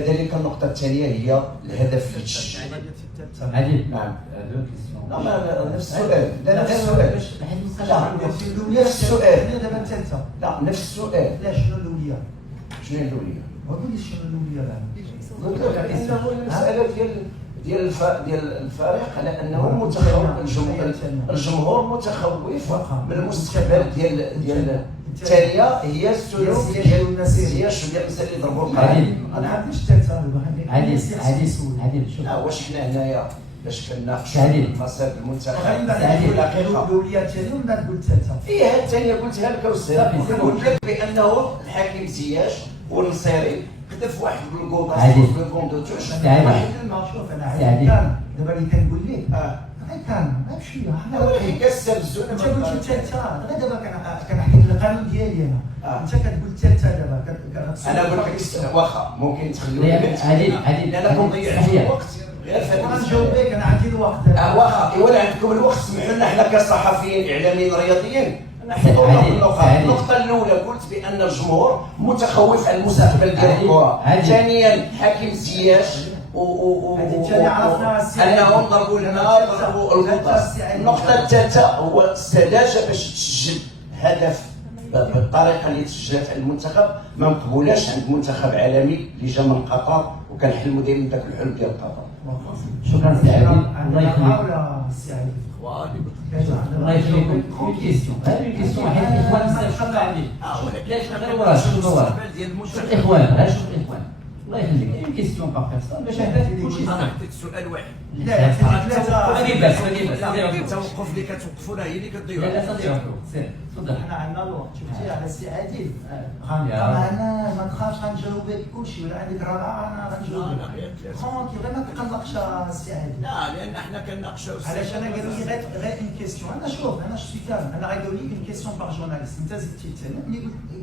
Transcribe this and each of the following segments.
كذلك النقطة الثانية هي الهدف اللي تشجع. عادل نعم. لا لا نفس السؤال. لا نفس السؤال. لا نفس السؤال. دابا الثالثة. لا نفس السؤال. لا شنو الأولية؟ شنو هي الأولية؟ قول لي شنو الأولية الآن؟ قلت لك انه المساله ديال الفريق على انه الجمهور متخوف من المستقبل ديال الثانيه هي السلوك ديال السياش ديال الناس اللي ضربوا القاعده. انا عنديش الثالثه. عادل شوف. لا واش حنا هنايا باش كنناقشوا عادل. مصير المنتخب الأولية الثانية ومن بعد قلت الثالثة. فيها الثانيه قلتها لك استاذ. قلت لك بانه الحكيم زياش والنصيري خدف واحد بالكوطه في الكوندو توش واحد الماتشوف انا عادي كان دابا اللي كنقول لك كان بشويه حنا ولكن كنستفزوا. انت قلت الثالثه غير دابا كنحكي لك القانون ديالي انا. انت كتقول الثالثه دابا انا قلت لك واخا ممكن تخليوني عادل انا كنضيع الوقت غير في انا نجاوبك. انا عندي الوقت واخا ولا عندكم الوقت سمحوا لنا حنا كصحفيين اعلاميين رياضيين نحضروا النقطة الأولى قلت بأن الجمهور متخوف على المستقبل ديال الكرة. ثانيا حكيم زياش أنهم ضربوا الماء ضربوا القطاس. النقطة الثالثة هو السذاجة باش تسجل هدف بالطريقة اللي تسجلت على المنتخب ما مقبولاش عند منتخب عالمي اللي جا من قطر وكنحلموا دائما ذاك الحلم ديال قطر. شكرا سي عادل. الله يخليك. الله يخليك. اون كيستيون. هذه الكيستيون حيت الاخوان بزاف شكرا عليك. علاش غير وراه شوف وراه. شوف الاخوان شوف الاخوان. الله يخليك. اون كيستيون باغ بيرسون باش هكا كلشي انا عطيت سؤال واحد. لا ثلاثة. ما كاينش التوقف اللي كتوقفونا هي اللي كتضيعوا. لا صديق سير تفضل. حنا عندنا الوقت. شفتي على السي عادل غنبقى معنا ما تخافش غنجاوبك كلشي ولا عندك رابعه انا غنجاوبك. ترونكيل غير ما تقلقش السي عادل. لا لان حنا كنناقشوا. علاش انا قالوا لي غير اون كيستيون. انا شوف انا شتي كامل انا غيقولوا لي اون كيستيون باغ جورناليست. انت زدتي الثاني ملي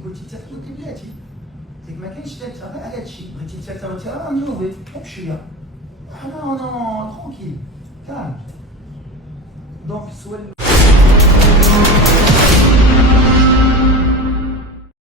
قلتي الثالثه قلت لي بلاتي قلت لك ما كاينش ثالثه غير على هادشي. بغيتي الثالثه قلت راه غنجاوبك بشويه. حنا ترونكيل كامل. دونك السؤال